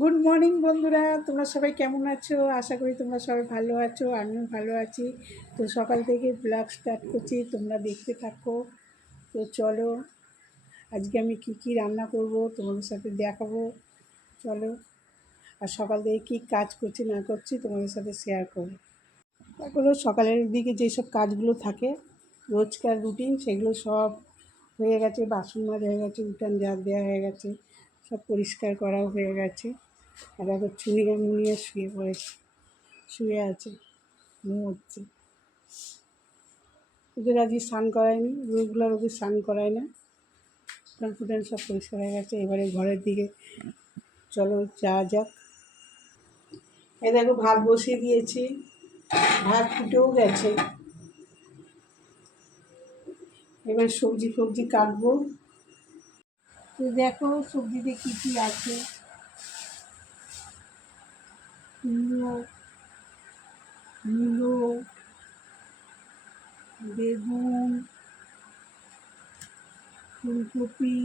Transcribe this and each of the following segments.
Good morning বন্ধুরা, তোমরা সবাই কেমন আছো? আশা করি তোমরা সবাই ভালো আছো, আমিও ভালো আছি। তো সকাল থেকে ব্লগ স্টার্ট করছি, তোমরা দেখতে থাকো। তো চলো, আজকে আমি কি কি রান্না করব তোমাদের সাথে দেখাবো। চলো, আর সকাল থেকে কী কাজ করছি না করছি তোমাদের সাথে শেয়ার করবো। তারপরে সকালের দিকে যেসব কাজগুলো থাকে রোজকার রুটিন, সেগুলো সব হয়ে গেছে। বাসন মাজা হয়ে গেছে, উঠান ঝাড় দেওয়া হয়ে গেছে, সব পরিষ্কার করাও হয়ে গেছে। আর এখন চুনিয়ে মুনিয়ে শুয়ে পড়েছে, শুয়ে আছে, ঘুমোচ্ছে। ওদের আজকে স্নান করায়নি, রেগুলার ওদের স্নান করায় না। স্নান ফুটান সব পরিষ্কার হয়ে গেছে। এবারে ঘরের দিকে চলো যাওয়া যাক। এ দেখো, ভাত বসিয়ে দিয়েছি, ভাত ফুটেও গেছে। এবার সবজি ফবজি কাটবো। তো দেখো সবজিতে কী কী আছে। কুমড়ো, মূলো, বেগুন, ফুলকপি,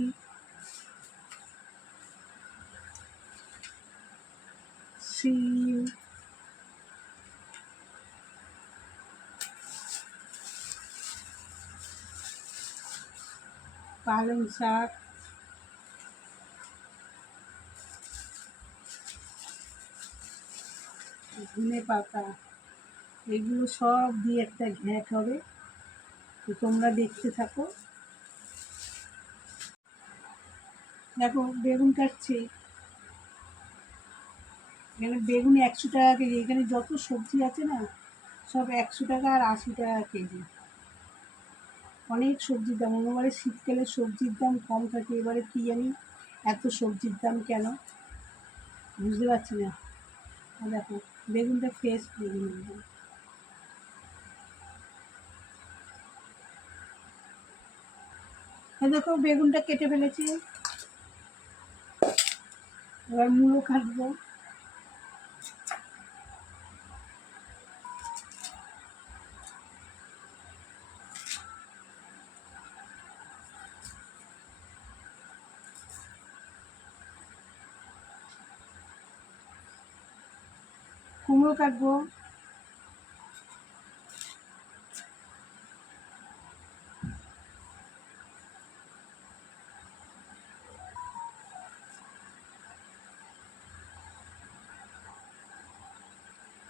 শিম, পালং শাক, ধনে পাতা, এগুলো সব দিয়ে একটা ঘ্যাঁট হবে। তো তোমরা দেখতে থাকো। দেখো বেগুন কাটছি, এখানে বেগুন 100 টাকা কেজি। এখানে যত সবজি আছে না, সব 100 টাকা আর 80 টাকা কেজি। অনেক সবজির দাম। অন্যবারে শীতকালে সবজির দাম কম থাকে, এবারে কী জানি এত সবজির দাম কেন, বুঝতে পারছি না। আর দেখো বেগুনটা ফ্রেশ বেগুন একদম। দেখো বেগুনটা কেটে ফেলেছি, এবার মূলো কাটবো। কুমড়ো কাটবো।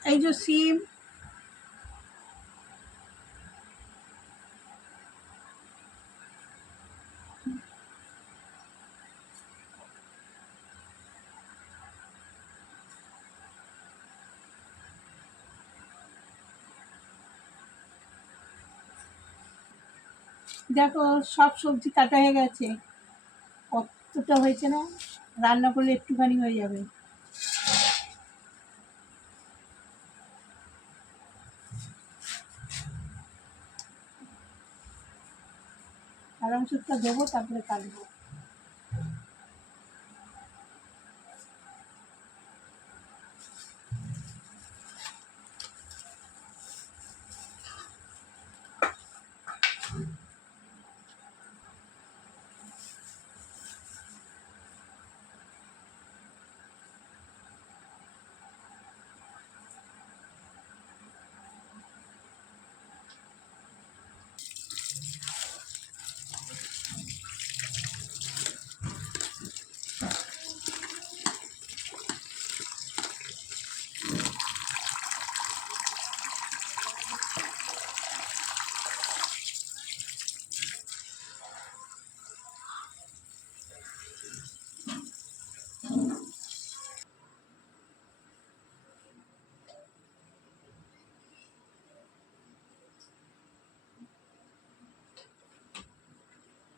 এই যে সিম, দেখো সব সবজি কাটা হয়ে গেছে। কতটা হয়েছে না, রান্না করলে একটুখানি হয়ে যাবে। আরাম সুটটা দেবো, তারপরে কাটবো।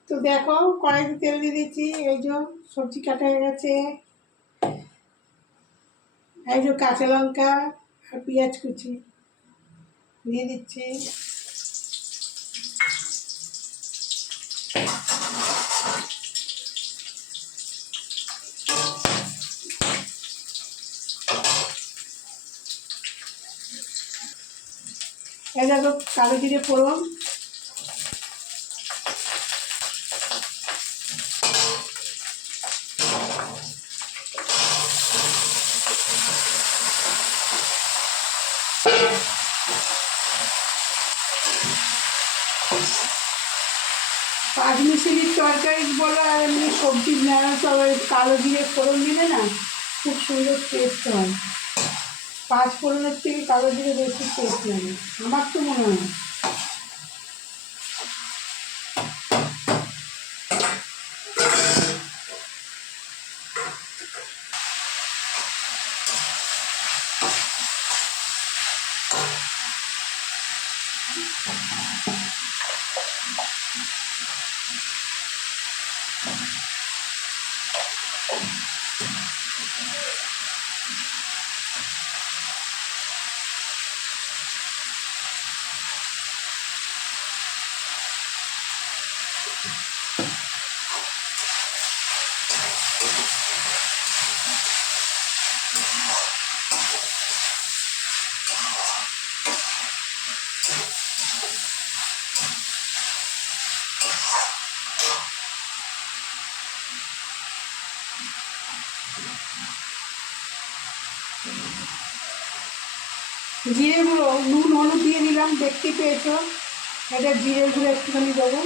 তো দেখো কড়াইতে তেল দিয়ে দিচ্ছি, এই যে সবজি কাটা হয়ে গেছে, এই যে কাঁচা লঙ্কা আর পেঁয়াজ কুচি দিয়ে দিচ্ছি। এই দেখো কালো জিরে ফোড়ন, তরকারি বলো আর এমনি সবজি সব কালো জিরে ফোড়ন দিলে না খুব সুন্দর টেস্ট হয়। পাঁচ ফোড়নের থেকে কালো জিরে বেশি টেস্ট লাগে, আমার তো মনে হয়। জিরে গুঁড়ো নুন হলুদ দিয়ে দিলাম, দেখতে পেয়েছো। এটা জিরে গুঁড়ো একটুখানি দেবো।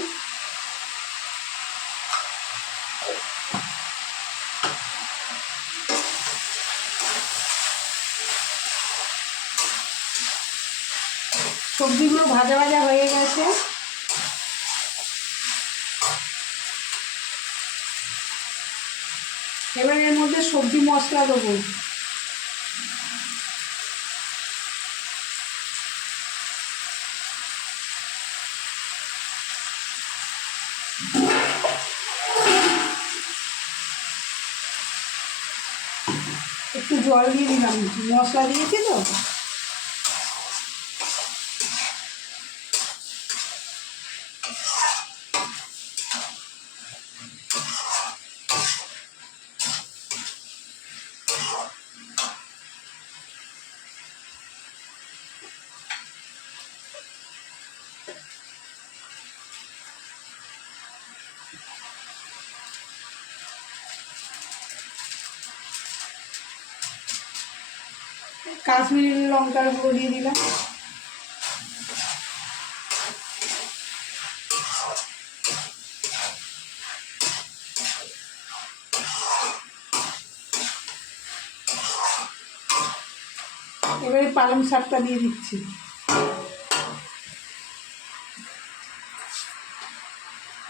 সবজিগুলো ভাজা ভাজা হয়ে গেছে। এবার এর মধ্যে সবজি মশলা দেবো। একটু জল দিয়ে দিলাম, মশলা দিয়েছি তো। কাশ্মীরি লঙ্কার গুঁড়ো দিয়ে দিলাম। এবারে পালং শাকটা দিয়ে দিচ্ছি।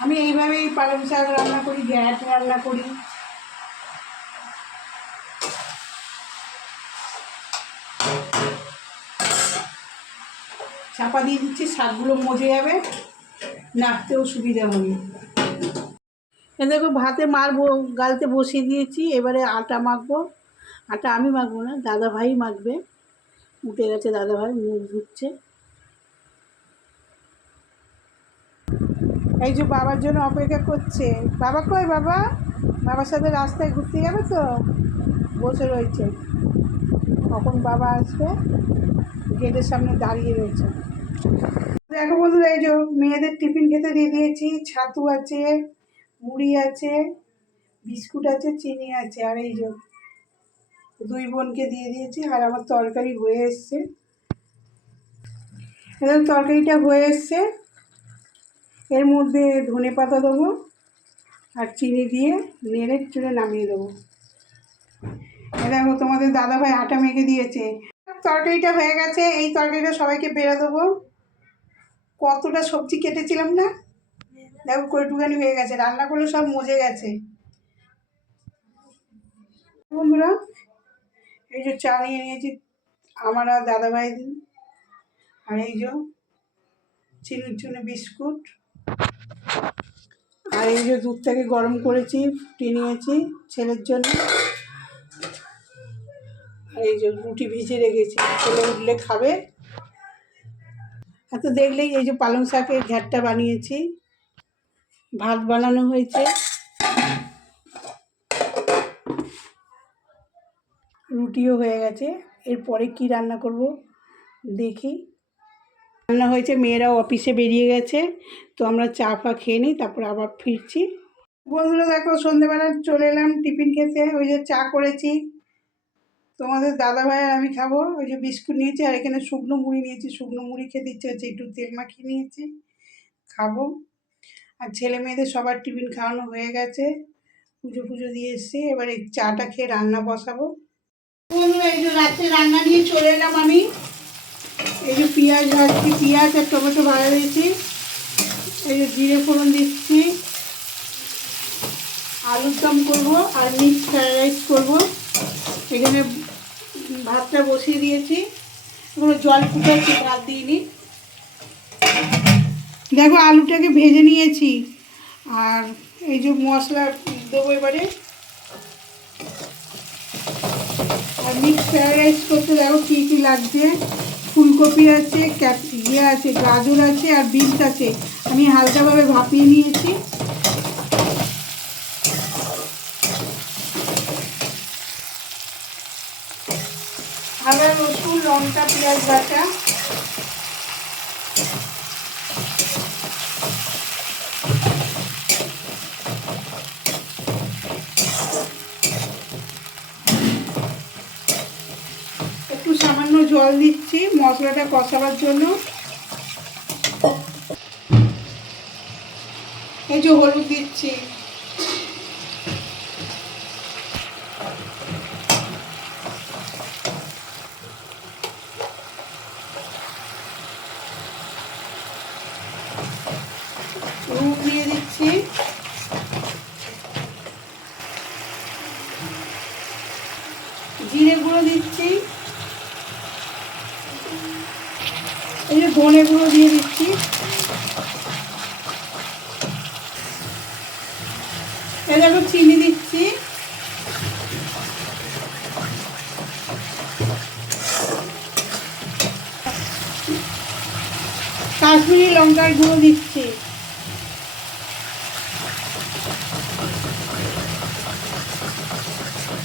আমি এইভাবেই পালং শাক রান্না করি, ঘ্যাঁট রান্না করি। চাপা দিয়ে দিচ্ছি, শাকগুলো মজে যাবে, নাড়তেও সুবিধা হবে। দেখো ভাতে মারবো, গালতে বসিয়ে দিয়েছি। এবারে আটা মাখবো। আটা আমি মাখবো না, দাদাভাই মাখবে। উঠে গেছে দাদাভাই, মুখ ধুচ্ছে। এই যে বাবার জন্য অপেক্ষা করছে। বাবা কই বাবা? বাবার সাথে রাস্তায় ঘুরতে যাবে তো, বসে রয়েছে। কখন বাবা আসবে, গেটের সামনে দাঁড়িয়ে রয়েছে। দেখো বন্ধুরা, এই যে মেয়েদের টিফিন খেতে দিয়ে দিয়েছি। ছাতু আছে, মুড়ি আছে, বিস্কুট আছে, চিনি আছে। আর এই যে দুই বোনকে দিয়ে দিয়েছি। আর আমার তরকারি হয়ে এসছে। এবার তরকারিটা হয়ে এসছে, এর মধ্যে ধনে পাতা দেবো আর চিনি দিয়ে নেড়ে চুড়ে নামিয়ে দেবো। দেখো তোমাদের দাদাভাই আটা মেখে দিয়েছে। তরকারিটা হয়ে গেছে। এই তরকারিটা সবাইকে বেড়ে দেবো। কতটা সবজি কেটেছিলাম না, দেখো কটুখানি হয়ে গেছে। রান্না করলে সব মজে গেছে। বন্ধুরা, এই যে চা নিয়ে নিয়েছি আমার আর দাদাভাই দিন। আর এই যে চিনির জন্য বিস্কুট। আর এই যে দুধটাকে গরম করেছি, ফুটিয়ে নিয়েছি ছেলের জন্য। আর এই যে রুটি ভিজে রেখেছি, ছেলে উঠলে খাবে। আর তো দেখলেই এই যে পালং শাকের ঘ্যাটটা বানিয়েছি। ভাত বানানো হয়েছে, রুটিও হয়ে গেছে। এরপরে কি রান্না করব দেখি। রান্না হয়েছে, মেয়েরাও অফিসে বেরিয়ে গেছে। তো আমরা চা ফা খেয়ে নিই, তারপর আবার ফিরছি। বন্ধুরা দেখো, সন্ধ্যেবেলা চলে এলাম টিফিন খেতে। ওই যে চা করেছি, তোমাদের দাদাভাই আর আমি খাবো। ওই যে বিস্কুট নিয়েছি, আর এখানে শুকনো মুড়ি নিয়েছি। শুকনো মুড়ি খেতে ইচ্ছে হচ্ছে, একটু তেল মাখিয়ে নিয়েছি, খাবো। আর ছেলে মেয়েদের সবার টিফিন খাওয়ানো হয়ে গেছে, পুজো পুজো দিয়ে এসছি। এবার এই চাটা খেয়ে রান্না বসাবো। বন্ধুরা এই যে রাত্রে রান্না নিয়ে চলে এলাম আমি। এই যে পেঁয়াজ ভাজছি, পেঁয়াজ আর টমেটো ভাজা দিয়েছি। এই যে জিরে ফোড়ন দিচ্ছি, আলুর দম করবো আর মিক্স ফ্রাইড রাইস করবো। এখানে ভাতটা বসিয়ে দিয়েছি, এগুলো জল ফুটাচ্ছি, ভাত দিইনি। দেখো আলুটাকে ভেজে নিয়েছি, আর এই যে মশলা দেবো এবারে। আর মিক্স ফ্রাইড রাইস করতে দেখো কী কী লাগছে। ফুলকপি আছে, আছে, গাজর আছে আর বিনস আছে। আমি হালকাভাবে ভাপিয়ে নিয়েছি। আদা রসুন লঙ্কা পেঁয়াজ বাটা, একটু সামান্য জল দিচ্ছি মশলাটা কষাবার জন্য। এই যে হলুদ দিচ্ছি, নুন দিয়ে দিচ্ছি, জিরে গুঁড়ো দিচ্ছি, এই যে ধনে গুঁড়ো দিয়ে দিচ্ছি। এই দেখো চিনি দিচ্ছি, কাশ্মীরি লঙ্কার গুঁড়ো দিচ্ছি।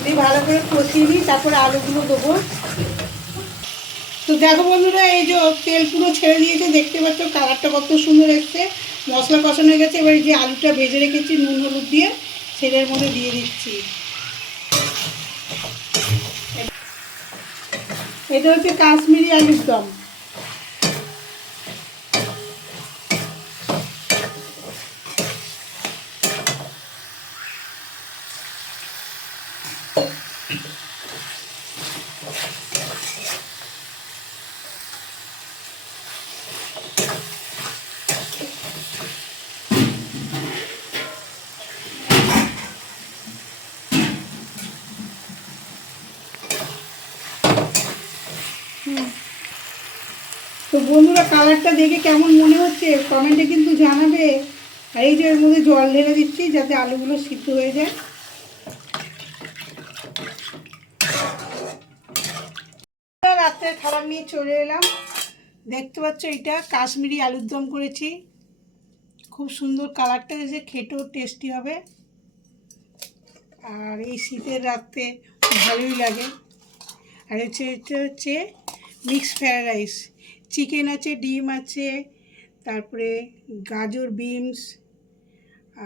দিয়ে ভালো করে কষিয়ে নিই, তারপরে আলুগুলো দেবো। তো দেখো বন্ধুরা এই যে তেল পুরো ছেড়ে দিয়েছে, দেখতে পাচ্ছ কালারটা কত সুন্দর এসছে। মশলা কষানো হয়ে গেছে, এবার যে আলুটা ভেজে রেখেছি নুন হলুদ দিয়ে সেটার মধ্যে দিয়ে দিচ্ছি। এটা হচ্ছে কাশ্মীরি আলুর দম। তো বন্ধুরা কালারটা দেখে কেমন মনে হচ্ছে কমেন্টে কিন্তু জানাবে। আর এই যে এর মধ্যে জল ঢেলে দিচ্ছি যাতে আলুগুলো সিদ্ধ হয়ে যায়। রাত্রের খাবার নিয়ে চলে এলাম। দেখতে পাচ্ছ এটা কাশ্মীরি আলুর দম করেছি, খুব সুন্দর কালারটা এসে, খেতেও টেস্টি হবে। আর এই শীতের রাতে ভালোই লাগে। আর এটা হচ্ছে মিক্স ফ্রাইড রাইস, চিকেন আছে, ডিম আছে, তারপরে গাজর বিনস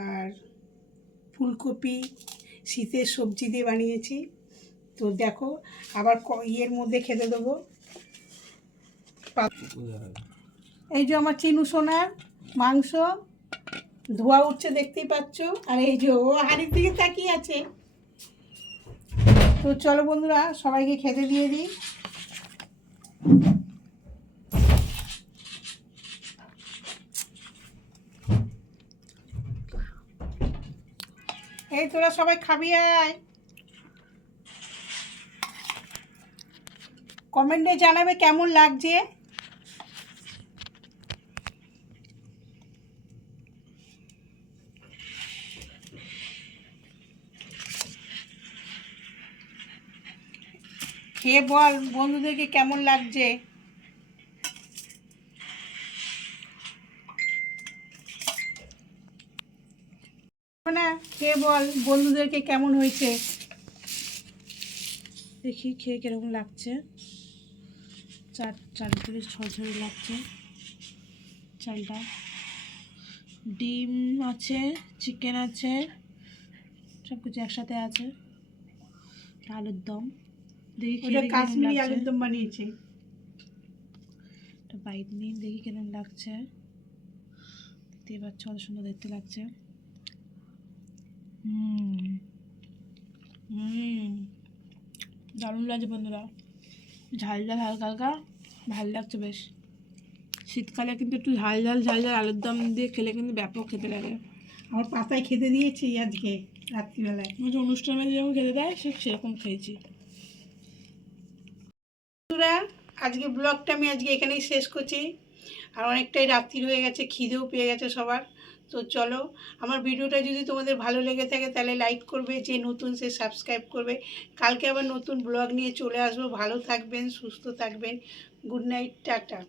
আর ফুলকপি শীতের সবজি দিয়ে বানিয়েছি। তো দেখো আবার ইয়ের মধ্যে খেতে দেবো। এই যে আমার চিনু সোনার মাংস ধোয়া উঠছে দেখতেই পাচ্ছ, আর এই যে ও হাড়ির দিকে তাকিয়ে আছে। তো চলো বন্ধুরা সবাইকে খেতে দিয়ে দিই। এই তোরা সবাই খাবি আয়। কমেন্টে জানাবে কেমন লাগছে। খেয়ে বল বন্ধুদেরকে কেমন লাগছে। না খেয়ে বল বন্ধুদেরকে কেমন হয়েছে। দেখি খেয়ে কিরকম লাগছে। চারদিকে ঝরঝরে লাগছে চালটা। ডিম আছে, চিকেন আছে, সব কিছু একসাথে আছে। আলুর দম দেখি, কাশ্মীরি আলুর দম বানিয়েছি। বাইট নিয়ে দেখি কেমন লাগছে। দেখতেই পাচ্ছ কত সুন্দর দেখতে লাগছে। দারুণ লাগছে বন্ধুরা, ঝাল ঝাল হালকা হালকা, ভালো লাগছে বেশ। শীতকালে কিন্তু একটু ঝাল ঝাল আলুর দম দিয়ে খেলে কিন্তু ব্যাপক খেতে লাগে। আমার পাতায় খেতে দিয়েছি আজকে রাত্রিবেলায়, অনুষ্ঠানে যেরকম খেতে দেয় সেরকম খেয়েছি। বন্ধুরা আজকে ব্লগটা আমি আজকে এখানেই শেষ করছি, আর অনেকটাই রাত্রি হয়ে গেছে, খিদেও পেয়ে গেছে সবার। তো চলো, আমার ভিডিওটা যদি তোমাদের ভালো লেগে থাকে তাহলে লাইক করবে, যে নতুন সে সাবস্ক্রাইব করবে। কালকে আবার নতুন ব্লগ নিয়ে চলে আসবো। ভালো থাকবেন, সুস্থ থাকবেন। Good night, tata.